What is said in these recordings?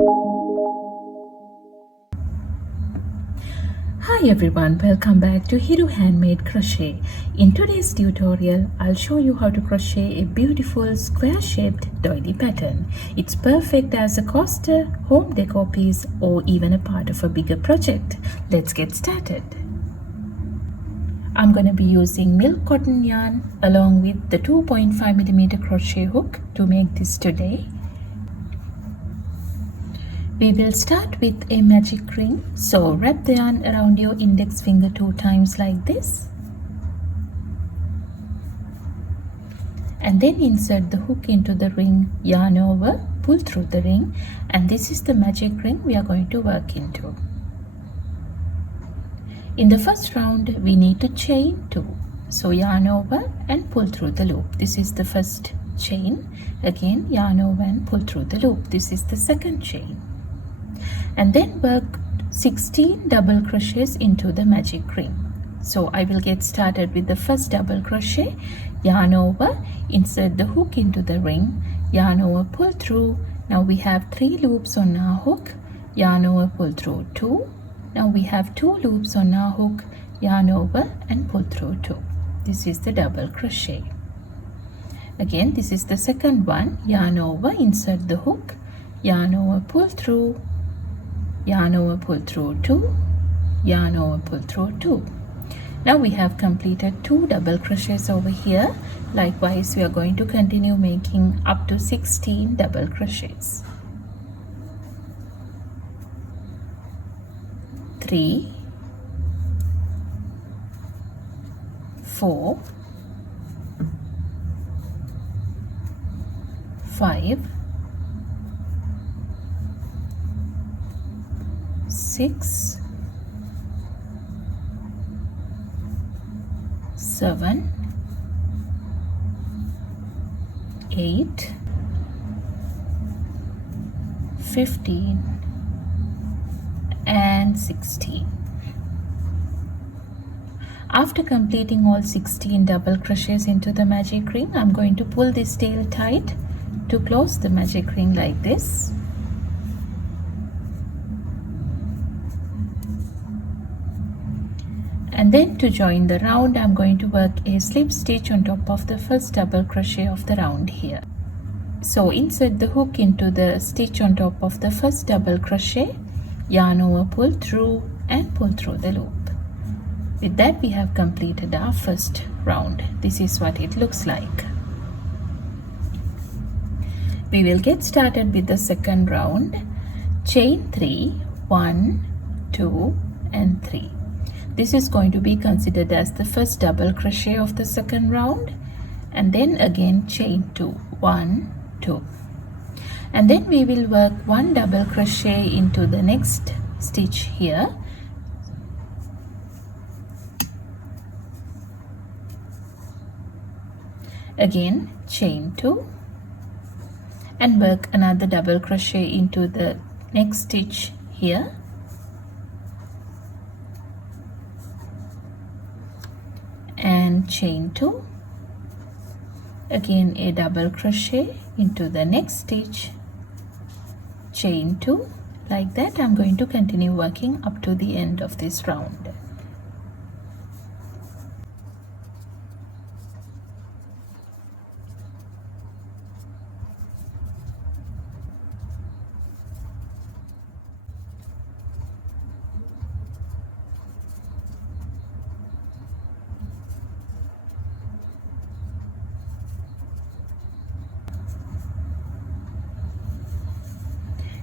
Hi everyone, welcome back to Hiru Handmade Crochet. In today's tutorial, I'll show you how to crochet a beautiful square-shaped doily pattern. It's perfect as a coaster, home decor piece, or even a part of a bigger project. Let's get started. I'm going to be using milk cotton yarn along with the 2.5mm crochet hook to make this today. We will start with a magic ring, so wrap the yarn around your index finger 2 times like this. And then insert the hook into the ring, yarn over, pull through the ring, and this is the magic ring we are going to work into. In the first round, we need to chain 2. So yarn over and pull through the loop. This is the first chain. Again, yarn over and pull through the loop. This is the second chain. And then work 16 double crochets into the magic ring. So I will get started with the first double crochet, yarn over, insert the hook into the ring, yarn over, pull through. Now we have 3 loops on our hook, yarn over, pull through 2. Now we have 2 loops on our hook, yarn over and pull through 2. This is the double crochet. Again, this is the second one, yarn over, insert the hook, yarn over, pull through, yarn over, pull through 2, yarn over, pull through 2. Now we have completed 2 double crochets over here. Likewise, we are going to continue making up to 16 double crochets. 3, 4, 5, 6, 7, 8, 15, and 16. After completing all 16 double crochets into the magic ring, I'm going to pull this tail tight to close the magic ring like this. And then to join the round, I'm going to work a slip stitch on top of the first double crochet of the round here. So insert the hook into the stitch on top of the first double crochet, yarn over, pull through and pull through the loop. With that, we have completed our first round. This is what it looks like. We will get started with the second round. Chain 3, 1, 2 and 3. This is going to be considered as the first double crochet of the second round, and then again chain 2, 1, 2, and then we will work 1 double crochet into the next stitch here. Again chain 2 and work another double crochet into the next stitch here. And chain 2, again a double crochet into the next stitch, chain 2. Like that, I'm going to continue working up to the end of this round.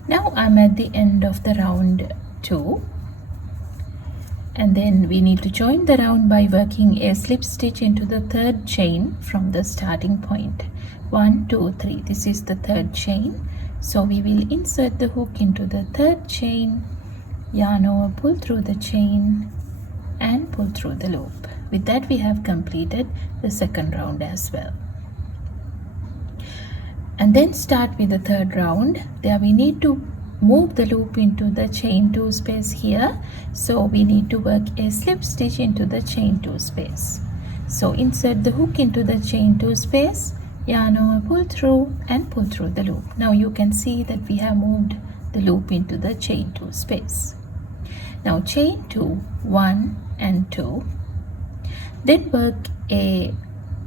Now I'm at the end of the round 2, and then we need to join the round by working a slip stitch into the third chain from the starting point. 1, 2, 3. This is the third chain. So we will insert the hook into the third chain, yarn over, pull through the chain and pull through the loop. With that, we have completed the second round as well. And then start with the third round. There we need to move the loop into the chain 2 space here. So we need to work a slip stitch into the chain 2 space. So insert the hook into the chain 2 space, yarn over, pull through and pull through the loop. Now you can see that we have moved the loop into the chain 2 space. Now chain 2, 1 and 2, then work a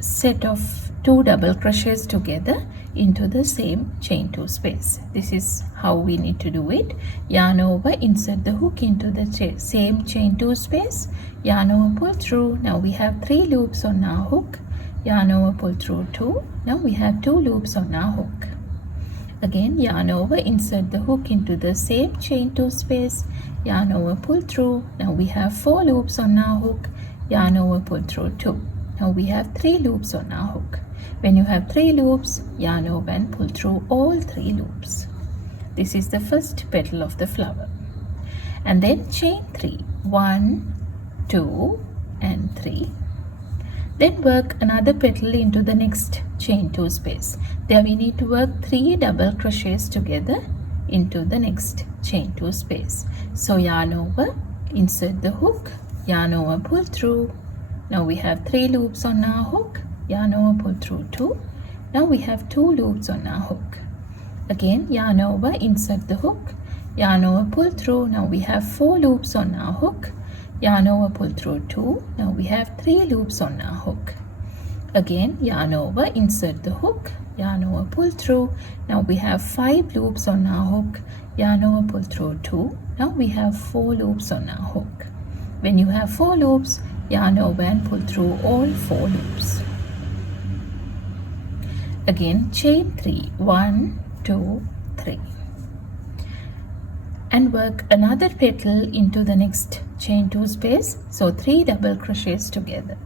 set of 2 double crochets together into the same chain 2 space. This is how we need to do it. Yarn over, insert the hook into the same chain 2 space, yarn over, pull through. Now we have 3 loops on our hook, yarn over, pull through 2. Now we have 2 loops on our hook. Again, yarn over, insert the hook into the same chain 2 space, yarn over, pull through. Now we have 4 loops on our hook, yarn over, pull through 2. Now we have 3 loops on our hook. When you have 3 loops, yarn over and pull through all 3 loops. This is the first petal of the flower. And then chain 3, 1, 2 and 3. Then work another petal into the next chain 2 space. There we need to work 3 double crochets together into the next chain 2 space. So yarn over, insert the hook, yarn over, pull through. Now we have 3 loops on our hook, yarn over, pull through 2. Now we have 2 loops on our hook. Again, yarn over, insert the hook, yarn over, pull through. Now we have 4 loops on our hook, yarn over, pull through 2. Now we have 3 loops on our hook. Again, yarn over, insert the hook, yarn over, pull through. Now we have 5 loops on our hook, yarn over, pull through 2. Now we have 4 loops on our hook. When you have 4 loops, yarn over and pull through all 4 loops. Again, chain 3, 1, 2, 3. And work another petal into the next chain 2 space. So 3 double crochets together.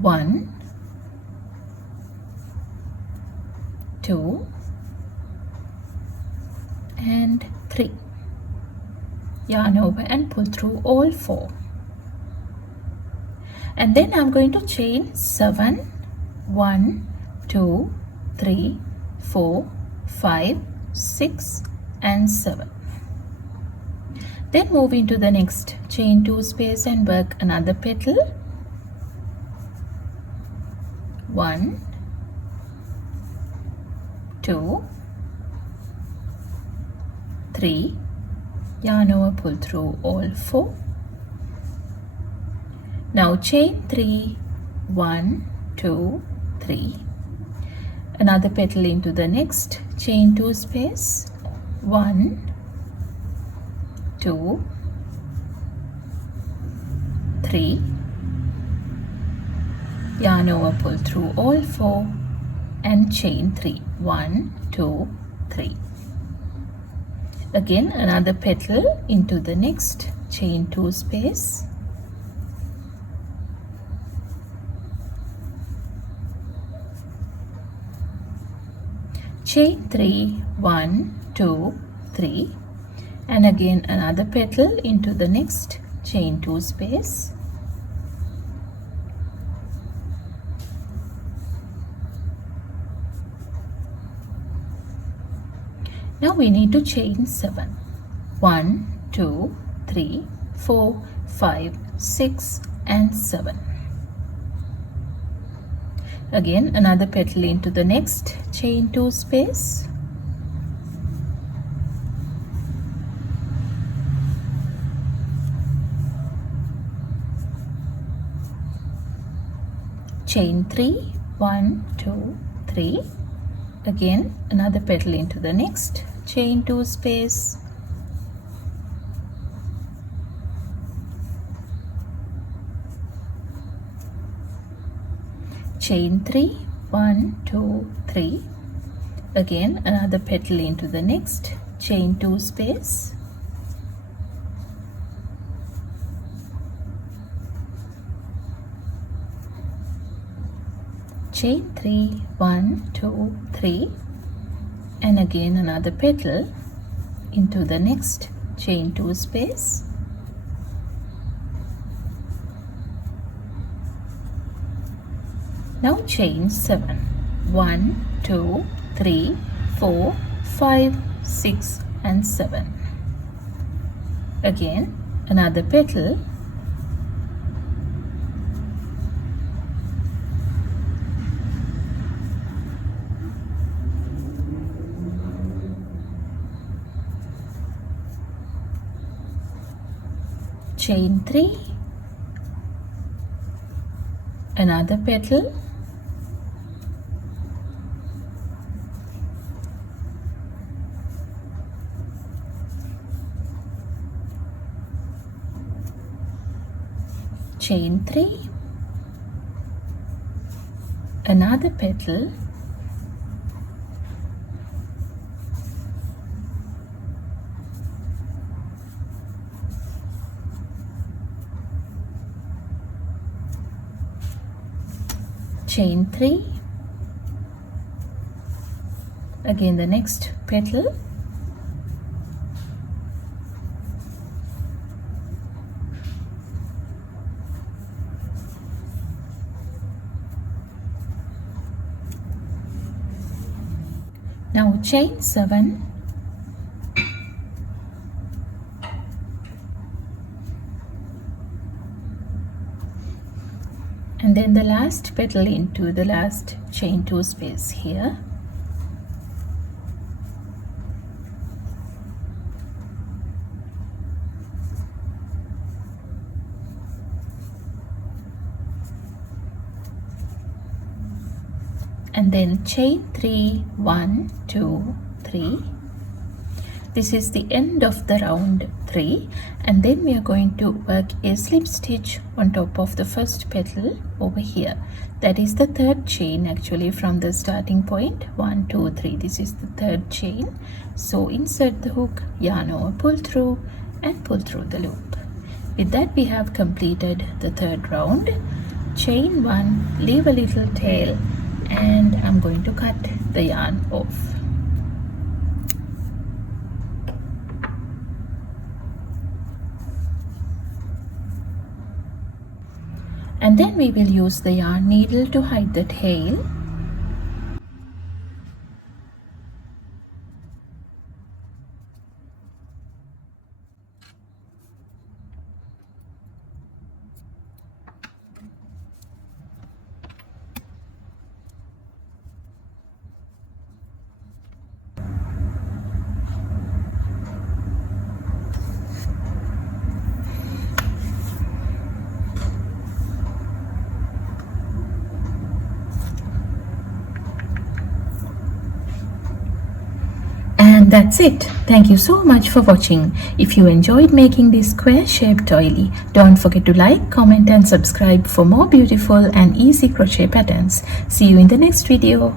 1, 2 and 3. Yarn over and pull through all 4. And then I'm going to chain 7, 1, 2, 3, 4, 5, 6 and 7. Then move into the next chain 2 space and work another petal. 1, 2, 3, yarn over, pull through all 4. Now chain 3, 1, 2, 3. Another petal into the next chain 2 space. 1, 2, 3. Yarn over, pull through all 4 and chain 3. 1, 2, 3. Again, another petal into the next chain 2 space. Chain 3, 1, 2, 3. And again another petal into the next chain 2 space. Now we need to chain 7. 1, 2, 3, 4, 5, 6 and 7. Again another petal into the next chain 2 space. Chain 3, 1, 2, 3. Again another petal into the next chain 2 space. Chain 3, 1, 2, 3. Again another petal into the next chain 2 space. Chain 3, 1, 2, 3. And again another petal into the next chain 2 space. Now chain 7. 1, 2, 3, 4, 5, 6 and 7. Again another petal chain 3, another petal, chain 3, another petal, chain 3, again the next petal, now chain 7, and then the last petal into the last chain 2 space here, and then chain 3, 1, 2, 3. This is the end of the round 3, and then we are going to work a slip stitch on top of the first petal over here. That is the third chain actually from the starting point. 1, 2, 3. This is the third chain. So insert the hook, yarn over, pull through, and pull through the loop. With that we have completed the third round. Chain 1, leave a little tail, and I'm going to cut the yarn off. And then we will use the yarn needle to hide the tail. And that's it. Thank you so much for watching. If you enjoyed making this square shaped doily, don't forget to like, comment and subscribe for more beautiful and easy crochet patterns. See you in the next video.